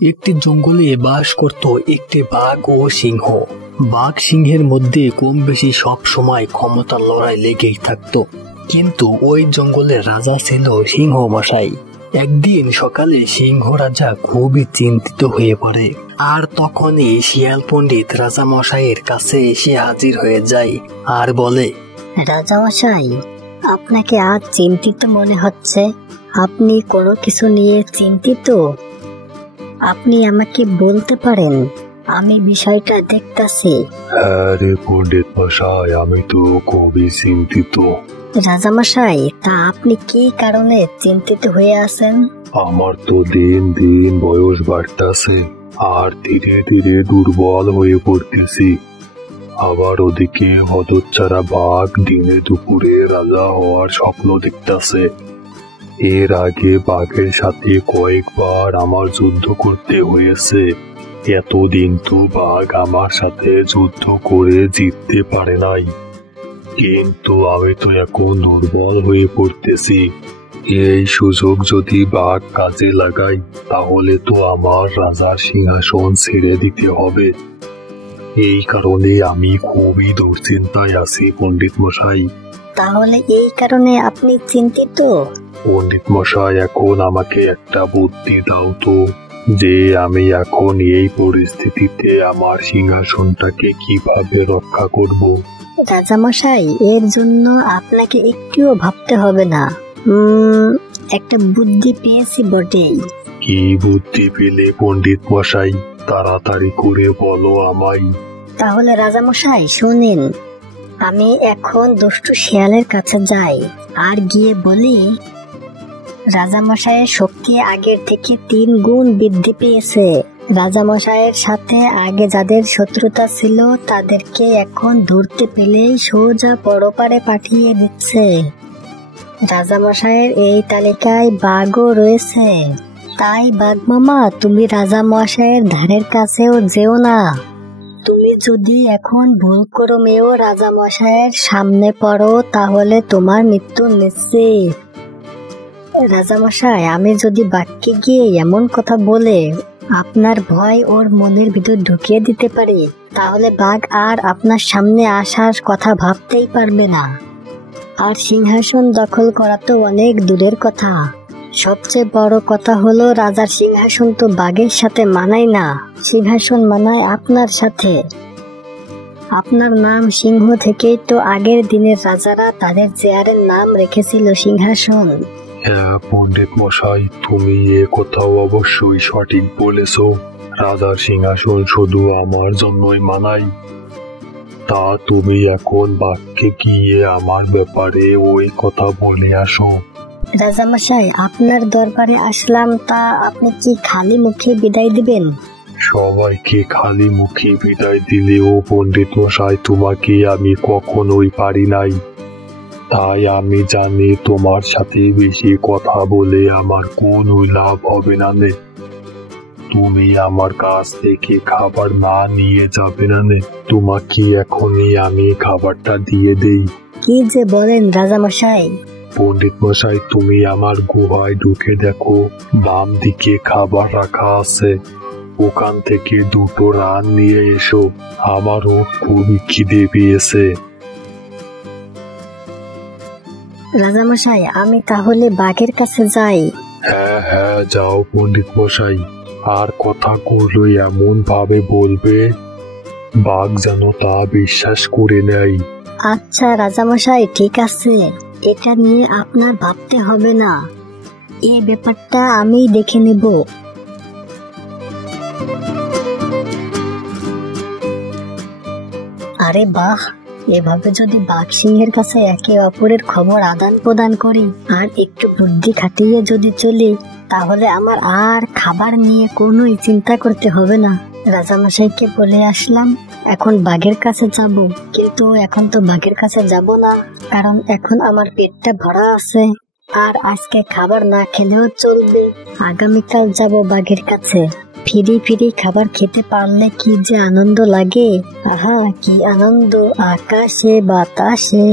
একটি জঙ্গলে বাস করত একটি বাঘ ও সিংহ। বাঘ সিংহের মধ্যে কম বেশি সব সময় ক্ষমতার লড়াই লেগেই থাকতো। কিন্তু ওই জঙ্গলের রাজা ছিল সিংহ মশাই। একদিন সকালে সিংহ রাজা খুবই চিন্তিত হয়ে পড়ে, আর তখনই শিয়াল পণ্ডিত রাজা মশাইয়ের কাছে এসে হাজির হয়ে যায় আর বলে, রাজা মশাই, আপনাকে আজ চিন্তিত মনে হচ্ছে। আপনি কোনো কিছু নিয়ে চিন্তিত? আপনি আমাকে বলতে পারেন, আমি বিষয়টা দেখতাছি। হ্যাঁ রে পণ্ডিত মশাই, আমি তো খুবই চিন্তিত। রাজা মশাই, তা আপনি কি কারণে চিন্তিত হয়ে আছেন? আমার তো দিন দিন বয়স বাড়তেছে আর ধীরে ধীরে দুর্বল হয়ে পড়তেছি। আবার ওদিকে হতচ্ছাড়া বাঘ দিনে দুপুরে রাজা হওয়ার স্বপ্ন দেখতেছে। এর আগে বাঘের সাথে কয়েকবার আমার যুদ্ধ করতে হয়েছে। এতদিন তো বাঘ আমার সাথে যুদ্ধ করে জিততে পারে নাই, কিন্তু আমি তো এখন দুর্বল হয়ে পড়তেছি। এই সুযোগ যদি বাঘ কাজে লাগাই, তাহলে তো আমার রাজার সিংহাসন ছেড়ে দিতে হবে। এই কারণে আমি খুবই দুশ্চিন্তায় আছি পণ্ডিত মশাই। তাহলে এই কারণে আপনি চিন্তিত? পণ্ডিত মশাই, এখন আমাকে একটা বুদ্ধি দাও তো, যে আমি এখন এই পরিস্থিতিতে আমার সিংহাসনটাকে কিভাবে রক্ষা করব। রাজা মশাই, এর জন্য আপনাকে একটুও ভাবতে হবে না। একটা বুদ্ধি পেয়েছি বটেই। কি বুদ্ধি পেলে পণ্ডিত মশাই? তাড়াতাড়ি করে বলো আমায়। তাহলে রাজা মশাই শুনেন, আমি এখন দুষ্টু শিয়ালের কাছে যাই আর গিয়ে বলি, রাজামশাইয়ের শক্তি আগের থেকে 3 গুণ বৃদ্ধি পেয়েছে। রাজামশাইয়ের সাথে আগে যাদের শত্রুতা ছিল তাদেরকে এখন ধরতে পেলেই সোজা পরপারে পাঠিয়ে দিচ্ছে। রাজামশাইয়ের এই তালিকায় বাঘও রয়েছে। তাই বাঘ মামা, তুমি রাজামশাইয়ের ধারের কাছেও যেও না। তুমি যদি এখন ভুল ক্রমেও রাজামশাইয়ের সামনে পড়ো, তাহলে তোমার মৃত্যু নিশ্চিত। রাজামশাই, আমি যদি বাঘকে গিয়ে এমন কথা বলে আপনার ভয় ওর মনের ভিতর ঢুকিয়ে দিতে পারি, তাহলে বাঘ আর আপনার সামনে আসার কথা ভাবতেই পারবে না। আর সিংহাসন দখল করা তো অনেক দূরের কথা। সবচেয়ে বড় কথা হলো, রাজার সিংহাসন তো বাঘের সাথে মানায় না, সিংহাসন মানায় আপনার সাথে। আপনার নাম সিংহ থেকেই তো আগের দিনের রাজারা তাদের চেয়ারের নাম রেখেছিল সিংহাসন। হ্যাঁ পণ্ডিত মশাই, তুমি এ কথাও অবশ্যই সঠিক বলেছ। রাজার সিংহাসন শুধু আমার জন্যই মানায়। তা তুমি এখন বাঘকে গিয়ে আমার ব্যাপারে ওই কথা বলে আসো। রাজামশাই, আপনার দরবারে আসলাম, তা আপনি কি খালি মুখে বিদায় দিবেন? সবাইকে খালি মুখে বিদায় দিলেও পণ্ডিত মশাই, তোমাকে আমি কখনোই পারি নাই। তাই আমি জানি তোমার সাথে বেশি কথা বলে আমার কোনো লাভ হবে না। তুমি আমার কাছ থেকে খাবার না নিয়ে যাবে না। তোমাকে এখনই আমি খাবারটা দিয়ে দেই। কি যে বলেন রাজামশাই? পণ্ডিত মশাই, তুমি আমার গুহায় ঢুকে দেখো, বাম দিকে খাবার রাখা আছে। ওখান থেকে 2টো রান নিয়ে এসো, আমারও খুবই খিদে পেয়েছে। রাজামশাই, আমি তাহলে বাঘের কাছে যাই। হ্যাঁ হ্যাঁ, যাও পণ্ডিত মশাই। আর কথাগুলো এমন ভাবে বলবে বাঘ যেন তা বিশ্বাস করে নেয়। আচ্ছা রাজামশাই, ঠিক আছে, এটা নিয়ে আপনার ভাবতে হবে না। এই ব্যাপারটা আমি দেখে নেব। আরে বাহ, এভাবে যদি বাঘ সিংহের কাছে একে অপরের খবর আদান প্রদান করি আর একটু বুদ্ধি খাটিয়ে যদি চলি, তাহলে আমার আর খাবার নিয়ে কোনোই চিন্তা করতে হবে না। রাজামশাইকে বলে আসলাম এখন বাঘের কাছে যাব, কিন্তু এখন তো বাঘের কাছে যাব না, কারণ এখন আমার পেটটা ভরা আছে আর আজকে খাবার না খেলেও চলবে। আগামীকাল যাব বাঘের কাছে। ফিরি ফিরি খাবার খেতে পারলে কি যে আনন্দ লাগে। আহা, কি আনন্দ আকাশে বাতাসে।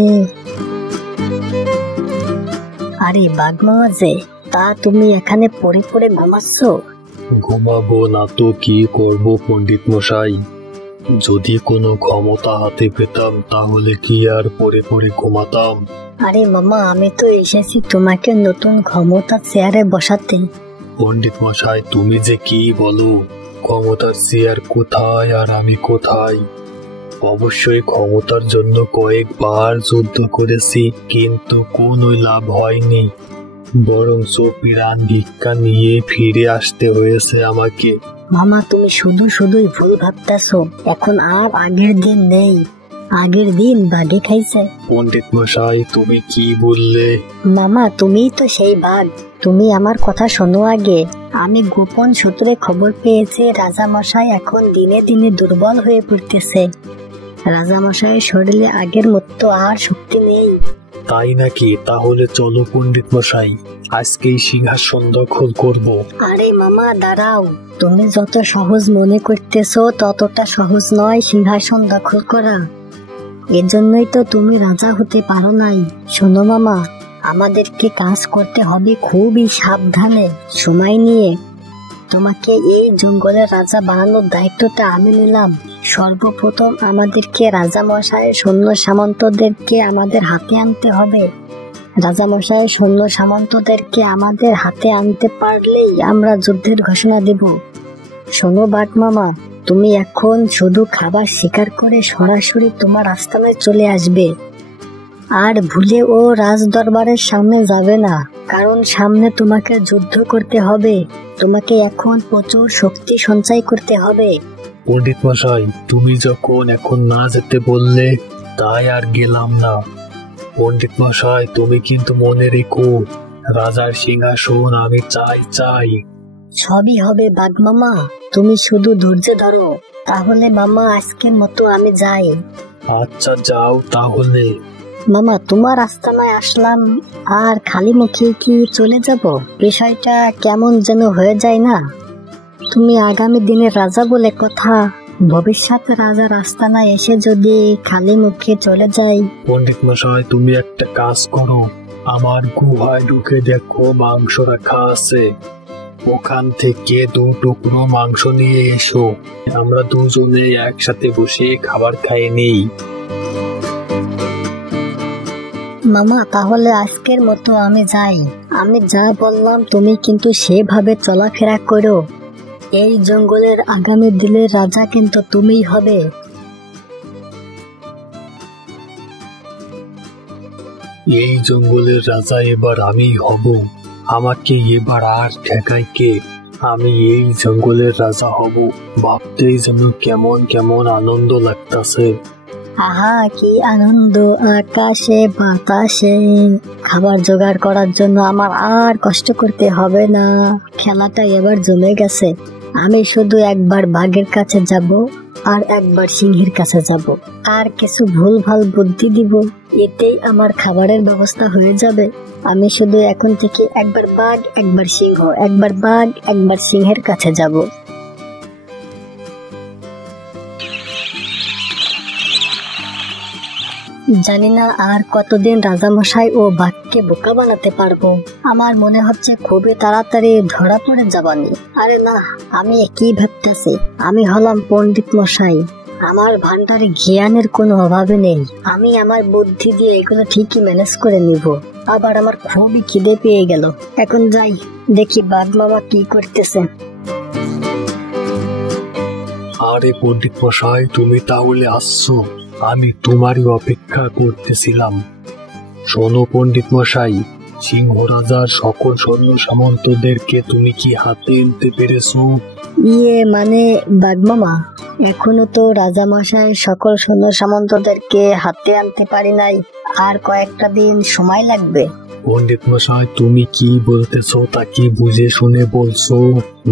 আরে বাঘ মামা যে, তা তুমি এখানে পড়ে পড়ে ঘুমাচ্ছ? ঘুমাবো না তো কি করব পণ্ডিত মশাই? যদি কোনো ক্ষমতা হাতে পেতাম তাহলে কি আর পড়ে পড়ে ঘুমাতাম? আরে মামা, আমি তো এসেছি তোমাকে নতুন ক্ষমতা চেয়ারে বসাতে। পণ্ডিত মশাই, তুমি যে কি বলো? ক্ষমতার চেয়ার কোথায় আর আমি কোথায়? অবশ্যই ক্ষমতার জন্য কয়েকবার যুদ্ধ করেছি, কিন্তু কোনো লাভ হয়নি। বরঞ্চ প্রাণ ভিক্ষা নিয়ে ফিরে আসতে হয়েছে আমাকে। মামা, তুমি শুধুই ভুল ভাবতেছো। এখন আর আগের দিন নেই। আগের দিন বাঘে খাইছে। পণ্ডিত মশাই, তুমি কি বললে? মামা, তুমিই তো সেই বাঘ। তুমি আমার কথা শোনো আগে। আমি গোপন সূত্রে খবর পেয়েছি রাজামশাই এখন দিনে দিনে দুর্বল হয়ে পড়তেছে। রাজামশাইয়ের শরীরে আগের মতো আর শক্তি নেই। তাই নাকি? তাহলে চলো পণ্ডিত মশাই, আজকেই সিংহাসন দখল করব। আরে মামা, দাঁড়াও। তুমি যত সহজ মনে করতেছো ততটা সহজ নয় সিংহাসন দখল করা। এজন্যই তো তুমি রাজা হতে পারো নাই। শোনো মামা, আমাদেরকে কাজ করতে হবে খুবই সাবধানে, সময় নিয়ে। তোমাকে এই জঙ্গলের রাজা বানানোর দায়িত্বটা আমি নিলাম। সর্বপ্রথম আমাদেরকে রাজামশাইয়ের সৈন্য সামন্তদেরকে আমাদের হাতে আনতে হবে। রাজামশাইয়ের সৈন্য সামন্তদেরকে আমাদের হাতে আনতে পারলেই আমরা যুদ্ধের ঘোষণা দেব। শোনো বাঘ মামা, তুমি এখন শুধু খাবার শিকার করে সরাসরি তোমার আস্তানায় চলে আসবে। আর ভুলে ও রাজ দরবারের সামনে যাবে না, কারণ সামনে তোমাকে যুদ্ধ করতে হবে। তোমাকে এখন প্রচুর শক্তি সঞ্চয় করতে হবে। পণ্ডিত মশাই, তুমি যখন এখন না যেতে বললে, তাই আর গেলাম না। পণ্ডিত মশাই, তুমি কিন্তু মনে রেখো, রাজার সিংহাসন আমি চাই। সবই হবে বাঘ মামা, তুমি শুধু ধৈর্য ধরো। তাহলে মামা, আজকের মতো আমি যাই। আচ্ছা, যাও তাহলে। মামা, তোমার আস্তানায় আসলাম আর খালি মুখে কি চলে যাব? বিষয়টা কেমন যেন হয়ে যায় না? তুমি আগামী দিনের রাজা বলে কথা, ভবিষ্যতে রাজার আস্তানায় এসে যদি খালি মুখে চলে যাই। পণ্ডিত মশাই, তুমি একটা কাজ করো, আমার গুহায় ঢুকে দেখো মাংস রাখা আছে। ওখান থেকে 2 টুকরো মাংস নিয়ে এসো, আমরা দুজনে একসাথে বসে খাবার খাই নেই। মামা, তাহলে আজকের মতো আমি যাই। আমি যা বললাম তুমি কিন্তু সেভাবে চলাফেরা করো। এই জঙ্গলের আগামী দিনের রাজা কিন্তু তুমিই হবে। এই জঙ্গলের রাজা এবার আমি হব। আমাকে এবার আর ঠেকাই কে? আমি এই জঙ্গলের রাজা হব, ভাবতেই যেন কেমন কেমন আনন্দ লাগতাছে। আহা, কি আনন্দ! আকাশে বাতাসে খাবার জোগাড় করার জন্য আমার আর কষ্ট করতে হবে না। খেলাটা এবার জমে গেছে। আমি শুধু একবার বাঘের কাছে যাব আর একবার সিংহের কাছে যাব, আর কিছু ভুলভাল বুদ্ধি দিব, এতেই আমার খাবারের ব্যবস্থা হয়ে যাবে। আমি শুধু এখন থেকে একবার বাঘ একবার সিংহ, একবার বাঘ একবার সিংহের কাছে যাব। জানি না আর কতদিন রাজামশাই ও বাঘকে বোকা বানাতে পারবো। আমার মনে হচ্ছে খুবই তাড়াতাড়ি ধরা পড়ে যাবানি। আরে না, আমি কি ভাবতেছি, আমি হলাম পণ্ডিত মশাই। আমার ভান্ডারে জ্ঞানের কোনো অভাবে নেই। আমি আমার বুদ্ধি দিয়ে এগুলো ঠিকই ম্যানেজ করে নিব। আবার আমার খুবই খিদে পেয়ে গেল। এখন যাই, দেখি বাঘ মামা কি করতেছে। আরে পণ্ডিত মশাই, তুমি তাহলে আসছো? আমি তোমারই অপেক্ষা করতেছিলাম। শোনো পণ্ডিত মশাই, সিংহ রাজার সকল সৈন্য সামন্তদেরকে তুমি কি হাতে আনতে পেরেছো? মানে বাঘ মামা, এখনো তো রাজামশাই সকল সৈন্য সামন্তদেরকে হাতে আনতে পারি নাই। আর কয়েকটা দিন সময় লাগবে। পণ্ডিত মশাই, তুমি কি বলতেছো তা কি বুঝে শুনে বলছো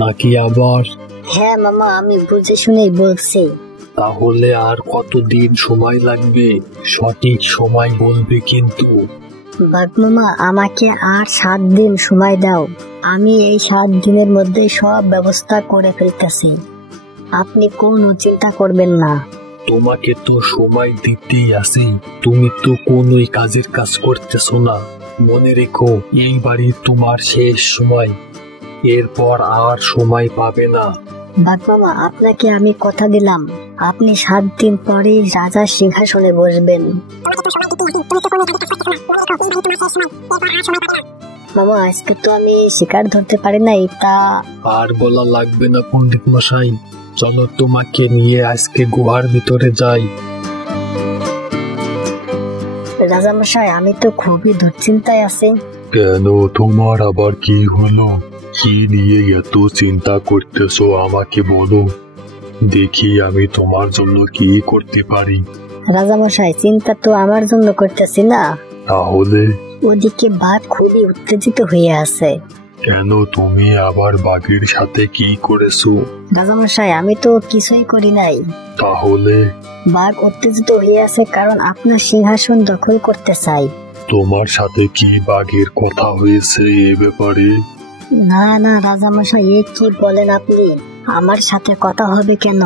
নাকি আবার? হ্যাঁ মামা, আমি বুঝে শুনেই বলছি। তাহলে আর কতদিন সময় লাগবে? সঠিক সময় বলবে কিন্তু। বাঘ মামা, আমাকে আর 7 দিন সময় দাও। আমি এই 7 দিনের মধ্যে সব ব্যবস্থা করে ফেলতেছি। আপনি কোনো চিন্তা করবেন না। তোমাকে তো সময় দিতেই আছি, তুমি তো কোনোই কাজ করতেছো না। মনে রেখো, এই বাড়ির তোমার শেষ সময়। এরপর আর সময় পাবে না। বাঘ মামা, আপনাকে আমি কথা দিলাম, আপনি 7 দিন পরেই রাজার সিংহাসনে বসবেন। মামা, আজকে তো আমি শিকার ধরতে পারি নাই, তা আর বলা লাগবে না পণ্ডিত মশাই, চলো তোমাকে নিয়ে আজকে গুহার ভিতরে যাই। রাজা মশাই, আমি তো খুবই দুশ্চিন্তায় আছি। কেন, তোমার আবার কি হলো? কি নিয়ে এত চিন্তা করতেছো আমাকে বলো, দেখি আমি তোমার জন্য কি করতে পারি। রাজা মশাই, চিন্তা তো আমার জন্য করতেছি না, তাহলে? ওদিকে বাঘ খুবই উত্তেজিত হয়ে আছে। কেন, তুমি আবার বাঘের সাথে কি করেছো? রাজা মশাই, আমি তো কিছুই করি নাই। তাহলে? বাঘ উত্তেজিত হয়ে আছে কারণ আপনার সিংহাসন দখল করতে চাই। তোমার সাথে কি বাঘের কথা হয়েছে এ ব্যাপারে? না না রাজা মশাই, এ কি বলেন আপনি? আমার সাথে কথা হবে কেন?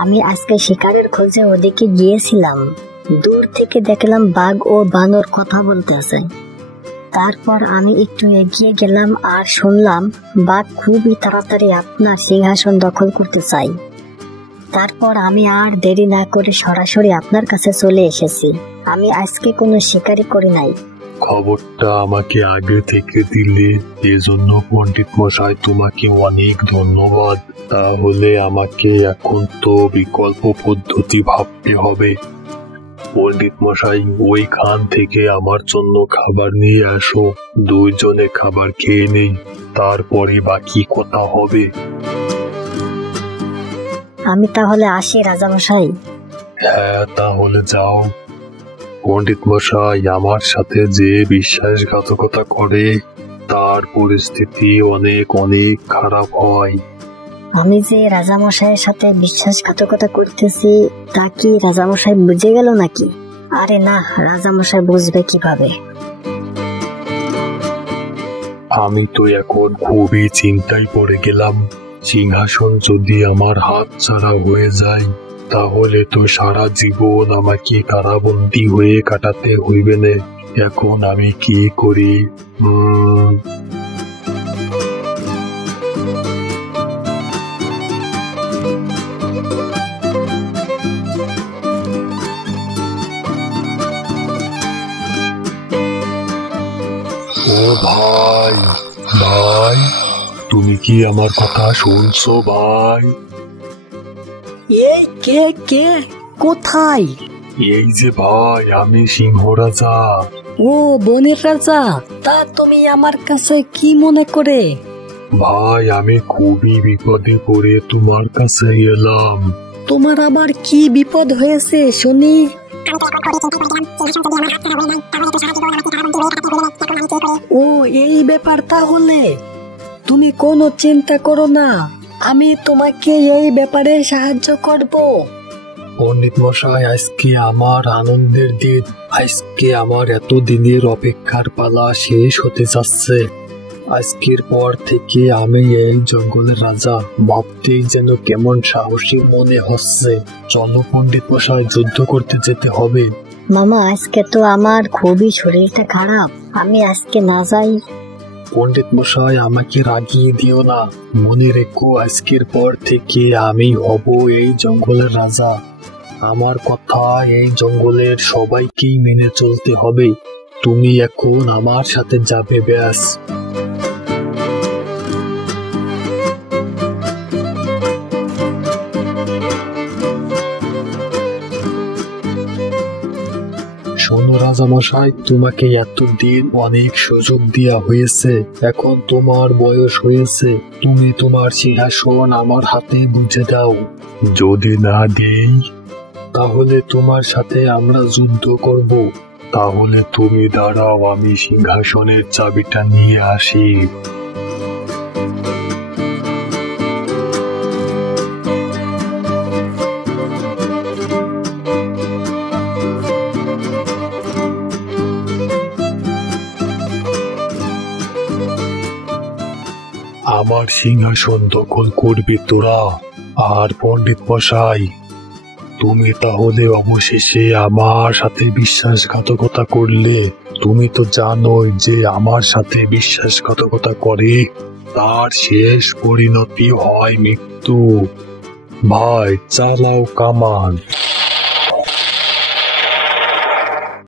আমি আজকে শিকারের খোঁজে ওদিকে গিয়েছিলাম, দূর থেকে দেখলাম বাঘ ও বানর কথা বলতেছে। তারপর আমি একটু এগিয়ে গেলাম আর শুনলাম বাঘ খুবই তাড়াতাড়ি আপনার সিংহাসন দখল করতে চাই। তারপর আমি আর দেরি না করে সরাসরি আপনার কাছে চলে এসেছি। আমি আজকে কোনো শিকারি করি নাই। খবরটা আমাকে আগে থেকে দিলে এজন্য পণ্ডিত মশাই তোমাকে অনেক ধন্যবাদ। তাহলে আমাকে এখন তো বিকল্প পদ্ধতি ভাবতে হবে। পণ্ডিত মশাই, ওইখান থেকে আমার জন্য খাবার নিয়ে আসো, 2 জনে খাবার খেয়ে নেই, তারপরে বাকি কথা হবে। আমি তাহলে আসি রাজা মশাই। হ্যাঁ, তাহলে যাও। পণ্ডিত মশাই, আমার সাথে যে বিশ্বাসঘাতকতা করে তার পরিস্থিতি অনেক অনেক খারাপ হয়। আমি যে রাজামশাইয়ের সাথে বিশ্বাসঘাতকতা করতেছি তা কি রাজামশাই বুঝে গেল নাকি? আরে না, রাজামশাই বুঝবে কিভাবে? আমি তো এখন খুবই চিন্তায় পড়ে গেলাম। সিংহাসন যদি আমার হাত ছাড়া হয়ে যায় তাহলে তো সারা জীবন আমাকে কারাবন্দী হয়ে কাটাতে হইবে না। এখন আমি কি করি? ও ভাই, ভাই, তুমি কি আমার কথা শুনছো ভাই? এই কে কে, কোথায়? এই যে ভাই, আমি সিংহ রাজা। ও বনের রাজা, তা তুমি আমার কাছে কি মনে করে? ভাই, আমি খুবই বিপদে পড়ে তোমার কাছে এলাম। তোমার আবার কি বিপদ হয়েছে শুনি? ও এই ব্যাপার, তাহলে তুমি কোনো চিন্তা করো না, আমি তোমাকে এই ব্যাপারে সাহায্য করব। পণ্ডিত মশাই, আজকে আমার আনন্দের দিন। আজকে আমার এত দিনের অপেক্ষার পালা শেষ হতে যাচ্ছে। আজকের পর থেকে আমি এই জঙ্গলের রাজা। ভাবতেই যেন কেমন সাহসী মনে হচ্ছে। চলো পণ্ডিত মশাই, যুদ্ধ করতে যেতে হবে। মামা, আজকে তো আমার খুবই শরীরটা খারাপ, আমি আজকে না যাই। পণ্ডিত মশাই, আমাকে রাগিয়ে দিও না। মনে রেখো, আজকের পর থেকে আমি হব এই জঙ্গলের রাজা। আমার কথা এই জঙ্গলের সবাইকেই মেনে চলতে হবে। তুমি এখন আমার সাথে যাবে, ব্যাস। শোনো রাজামশাই, তোমাকে এতদিন অনেক সুযোগ দেওয়া হয়েছে। এখন তোমার বয়স হয়েছে, তুমি তোমার সিংহাসন আমার হাতে বুঝে দাও। যদি না দেই তাহলে তোমার সাথে আমরা যুদ্ধ করব। তাহলে তুমি দাঁড়াও, আমি সিংহাসনের চাবিটা নিয়ে আসি। আমার সিংহাসন দখল করবি তোরা। আর পণ্ডিত মশাই, তুমি তাহলে অবশেষে আমার সাথে বিশ্বাসঘাতকতা করলে। তুমি তো জানোই যে আমার সাথে বিশ্বাসঘাতকতা করে তার শেষ পরিণতি হয় মৃত্যু। ভাই চালাও কামান।